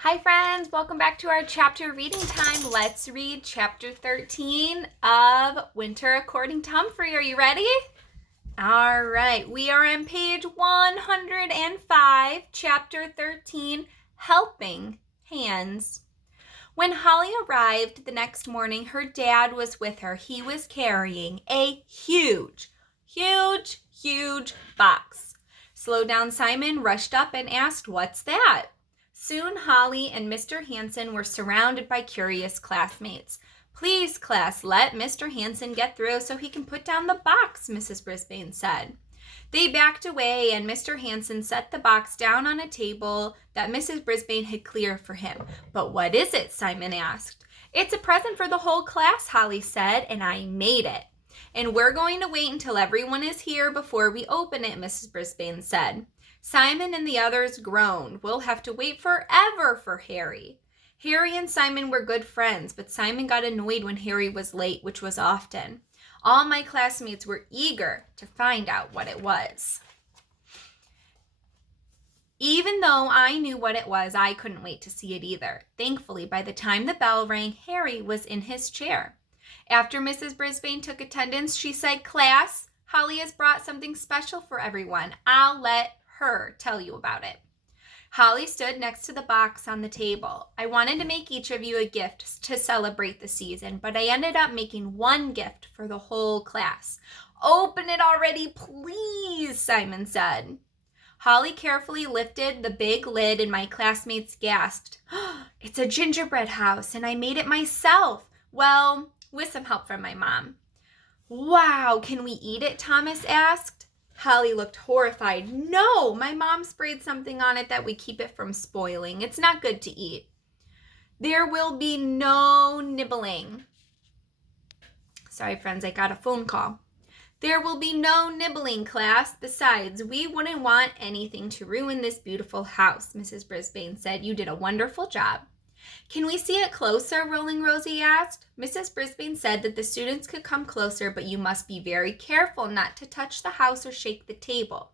Hi friends, welcome back to our chapter reading time. Let's read chapter 13 of Winter According to Humphrey. Are you ready? All right, we are on page 105, chapter 13, Helping Hands. When Holly arrived the next morning, her dad was with her. He was carrying a huge box. Slow Down Simon rushed up and asked, "What's that?" Soon Holly and Mr. Hanson were surrounded by curious classmates. "Please, class, let Mr. Hanson get through so he can put down the box," Mrs. Brisbane said. They backed away, and Mr. Hanson set the box down on a table that Mrs. Brisbane had cleared for him. "But what is it?" Simon asked. "It's a present for the whole class," Holly said, "and I made it. And we're going to wait until everyone is here before we open it," Mrs. Brisbane said. Simon and the others groaned. "We'll have to wait forever for Harry." Harry and Simon were good friends, but Simon got annoyed when Harry was late, which was often. All my classmates were eager to find out what it was. Even though I knew what it was, I couldn't wait to see it either. Thankfully, by the time the bell rang, Harry was in his chair. After Mrs. Brisbane took attendance, she said, "Class, Holly has brought something special for everyone. I'll let her tell you about it." Holly stood next to the box on the table. "I wanted to make each of you a gift to celebrate the season, but I ended up making one gift for the whole class." "Open it already, please," Simon said. Holly carefully lifted the big lid, and my classmates gasped. "It's a gingerbread house, and I made it myself. Well, with some help from my mom." "Wow, can we eat it?" Thomas asked. Holly looked horrified. "No, my mom sprayed something on it that would keep it from spoiling. It's not good to eat." "There will be no nibbling." Sorry, friends, I got a phone call. "There will be no nibbling, class. Besides, we wouldn't want anything to ruin this beautiful house," Mrs. Brisbane said. "You did a wonderful job." "Can we see it closer?" Rolling Rosie asked. Mrs. Brisbane said that the students could come closer, but you must be very careful not to touch the house or shake the table.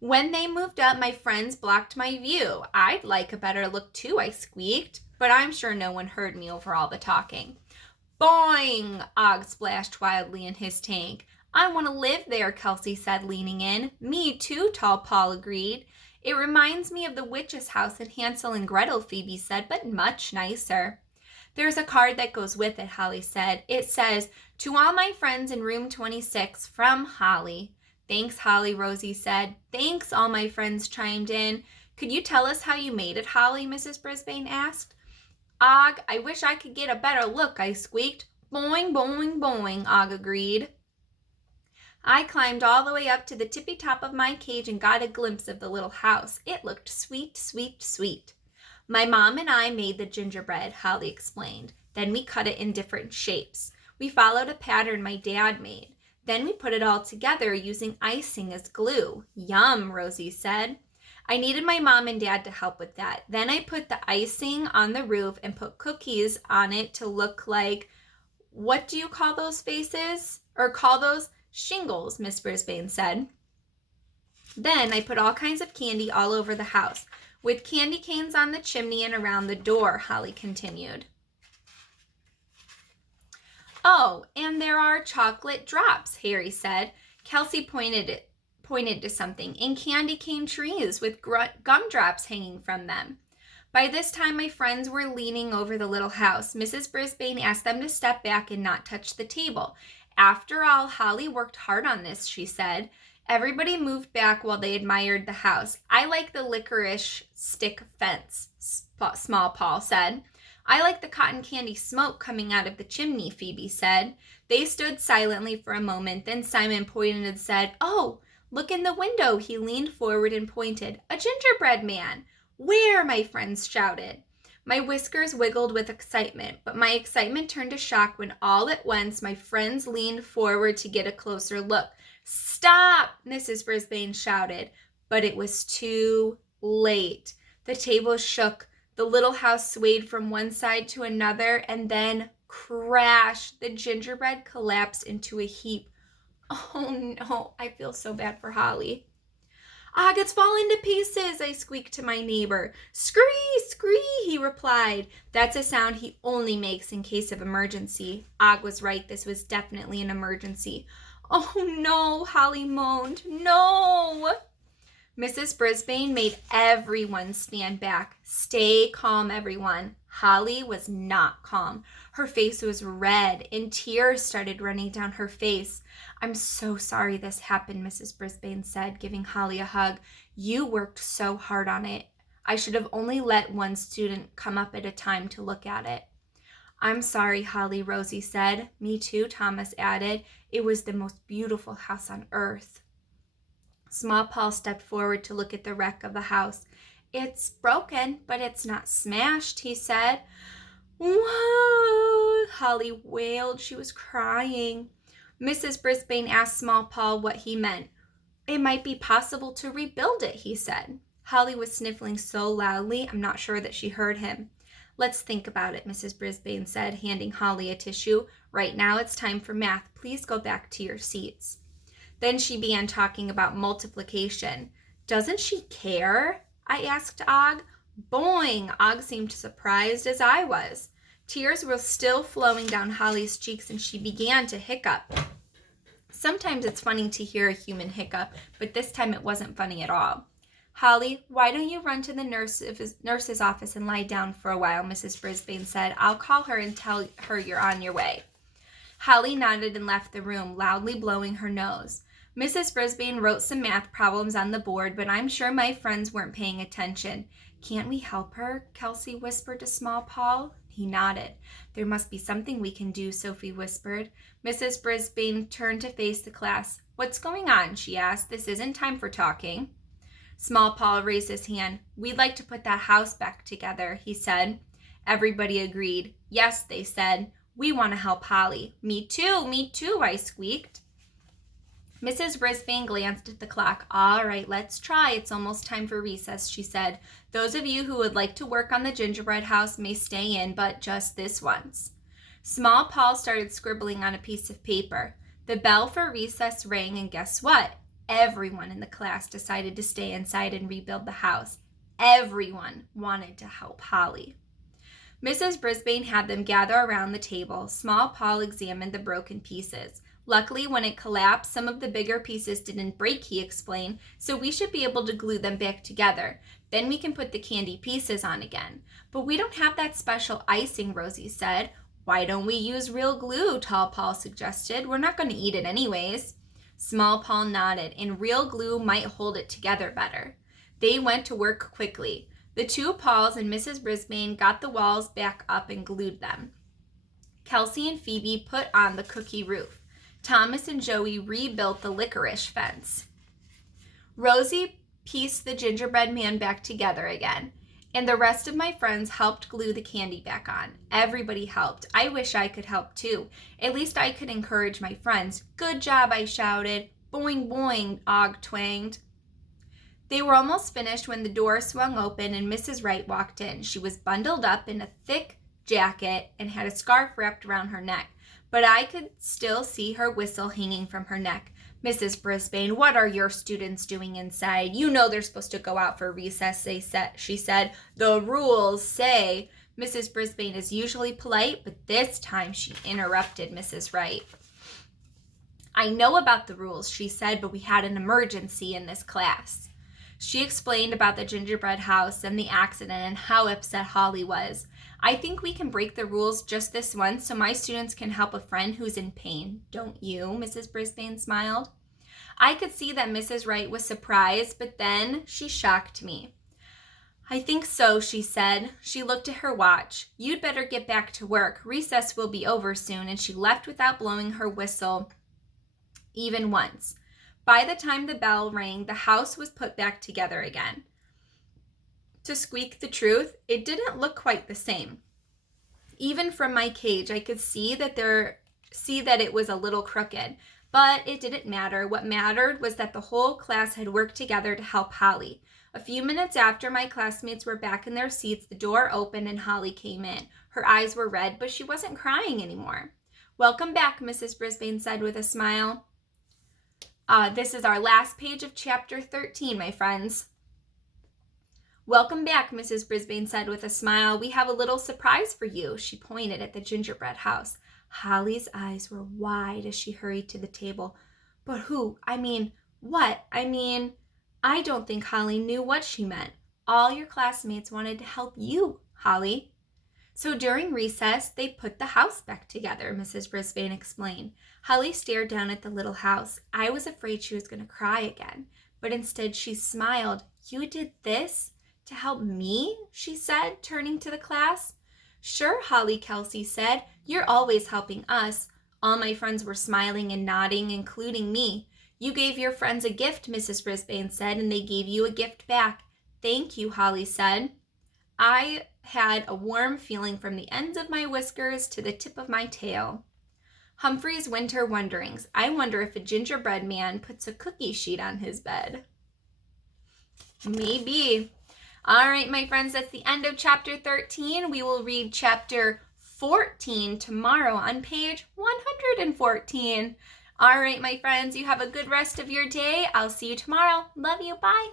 "When they moved up, my friends blocked my view. I'd like a better look too," I squeaked, but I'm sure no one heard me over all the talking. "Boing!" Og splashed wildly in his tank. "I want to live there," Kelsey said, leaning in. "Me too," Tall Paul agreed. "It reminds me of the witch's house in Hansel and Gretel," Phoebe said, "but much nicer." "There's a card that goes with it," Holly said. "It says, 'To all my friends in room 26, from Holly.'" "Thanks, Holly," Rosie said. "Thanks," all my friends chimed in. "Could you tell us how you made it, Holly?" Mrs. Brisbane asked. "Og, I wish I could get a better look," I squeaked. "Boing, boing, boing," Og agreed. I climbed all the way up to the tippy top of my cage and got a glimpse of the little house. It looked sweet, sweet, sweet. "My mom and I made the gingerbread," Holly explained. "Then we cut it in different shapes. We followed a pattern my dad made. Then we put it all together using icing as glue." "Yum," Rosie said. "I needed my mom and dad to help with that. Then I put the icing on the roof and put cookies on it to look like, what do you call those faces? Or call those shingles," Miss Brisbane said. "Then I put all kinds of candy all over the house, with candy canes on the chimney and around the door," Holly continued. "Oh, and there are chocolate drops," Harry said. Kelsey pointed to something, "and candy cane trees with gumdrops hanging from them." By this time, my friends were leaning over the little house. Mrs. Brisbane asked them to step back and not touch the table. "After all, Holly worked hard on this," she said. Everybody moved back while they admired the house. "I like the licorice stick fence," Small Paul said. "I like the cotton candy smoke coming out of the chimney," Phoebe said. They stood silently for a moment. Then Simon pointed and said, "Oh, look in the window." He leaned forward and pointed. "A gingerbread man." "Where?" my friends shouted. My whiskers wiggled with excitement, but my excitement turned to shock when all at once my friends leaned forward to get a closer look. "Stop!" Mrs. Brisbane shouted, but it was too late. The table shook, the little house swayed from one side to another, and then crash! The gingerbread collapsed into a heap. Oh no, I feel so bad for Holly. "Og, it's falling to pieces," I squeaked to my neighbor. "Scree, scree," he replied. That's a sound he only makes in case of emergency. Og was right, this was definitely an emergency. "Oh no," Holly moaned. "No." Mrs. Brisbane made everyone stand back. "Stay calm, everyone." Holly was not calm. Her face was red and tears started running down her face. "I'm so sorry this happened," Mrs. Brisbane said, giving Holly a hug. "You worked so hard on it. I should have only let one student come up at a time to look at it." "I'm sorry, Holly," Rosie said. "Me too," Thomas added. "It was the most beautiful house on earth." Small Paul stepped forward to look at the wreck of the house. "It's broken, but it's not smashed," he said. "Whoa!" Holly wailed. She was crying. Mrs. Brisbane asked Small Paul what he meant. "It might be possible to rebuild it," he said. Holly was sniffling so loudly, I'm not sure that she heard him. "Let's think about it," Mrs. Brisbane said, handing Holly a tissue. "Right now it's time for math. Please go back to your seats." Then she began talking about multiplication. "Doesn't she care?" I asked Og. Boing! Og seemed surprised as I was. Tears were still flowing down Holly's cheeks and she began to hiccup. Sometimes it's funny to hear a human hiccup, but this time it wasn't funny at all. "Holly, why don't you run to the nurse's office and lie down for a while," Mrs. Brisbane said. "I'll call her and tell her you're on your way." Holly nodded and left the room, loudly blowing her nose. Mrs. Brisbane wrote some math problems on the board, but I'm sure my friends weren't paying attention. "Can't we help her?" Kelsey whispered to Small Paul. He nodded. "There must be something we can do," Sophie whispered. Mrs. Brisbane turned to face the class. "What's going on?" she asked. "This isn't time for talking." Small Paul raised his hand. "We'd like to put that house back together," he said. Everybody agreed. "Yes," they said. "We want to help Holly." "Me too," I squeaked. Mrs. Brisbane glanced at the clock. "All right, let's try. It's almost time for recess," she said. "Those of you who would like to work on the gingerbread house may stay in, but just this once." Small Paul started scribbling on a piece of paper. The bell for recess rang, and guess what? Everyone in the class decided to stay inside and rebuild the house. Everyone wanted to help Holly. Mrs. Brisbane had them gather around the table. Small Paul examined the broken pieces. "Luckily, when it collapsed, some of the bigger pieces didn't break," he explained, "so we should be able to glue them back together. Then we can put the candy pieces on again." "But we don't have that special icing," Rosie said. "Why don't we use real glue?" Tall Paul suggested. "We're not going to eat it anyways." Small Paul nodded, and real glue might hold it together better. They went to work quickly. The two Pauls and Mrs. Brisbane got the walls back up and glued them. Kelsey and Phoebe put on the cookie roof. Thomas and Joey rebuilt the licorice fence. Rosie pieced the gingerbread man back together again, and the rest of my friends helped glue the candy back on. Everybody helped. I wish I could help too. At least I could encourage my friends. "Good job," I shouted. "Boing, boing," Og twanged. They were almost finished when the door swung open and Mrs. Wright walked in. She was bundled up in a thick jacket and had a scarf wrapped around her neck, but I could still see her whistle hanging from her neck. "Mrs. Brisbane, what are your students doing inside? You know they're supposed to go out for recess," she said. "The rules say." Mrs. Brisbane is usually polite, but this time she interrupted Mrs. Wright. "I know about the rules," she said, "but we had an emergency in this class." She explained about the gingerbread house and the accident and how upset Holly was. "I think we can break the rules just this once so my students can help a friend who's in pain. Don't you?" Mrs. Brisbane smiled. I could see that Mrs. Wright was surprised, but then she shocked me. "I think so," she said. She looked at her watch. "You'd better get back to work. Recess will be over soon," and she left without blowing her whistle even once. By the time the bell rang, the house was put back together again. To squeak the truth, it didn't look quite the same. Even from my cage, I could see that it was a little crooked, but it didn't matter. What mattered was that the whole class had worked together to help Holly. A few minutes after my classmates were back in their seats, the door opened and Holly came in. Her eyes were red, but she wasn't crying anymore. "Welcome back," Mrs. Brisbane said with a smile. This is our last page of chapter 13, my friends. Welcome back, Mrs. Brisbane said with a smile. We have a little surprise for you. She pointed at the gingerbread house. Holly's eyes were wide as she hurried to the table. But who? What? I don't think Holly knew what she meant. All your classmates wanted to help you, Holly. So during recess, they put the house back together, Mrs. Brisbane explained. Holly stared down at the little house. I was afraid she was going to cry again, but instead she smiled. You did this to help me? She said, turning to the class. Sure, Holly Kelsey said. You're always helping us. All my friends were smiling and nodding, including me. You gave your friends a gift, Mrs. Brisbane said, and they gave you a gift back. Thank you, Holly said. I had a warm feeling from the ends of my whiskers to the tip of my tail. Humphrey's winter wonderings. I wonder if a gingerbread man puts a cookie sheet on his bed. Maybe. All right, my friends, that's the end of chapter 13. We will read chapter 14 tomorrow on page 114. All right, my friends, you have a good rest of your day. I'll see you tomorrow. Love you. Bye.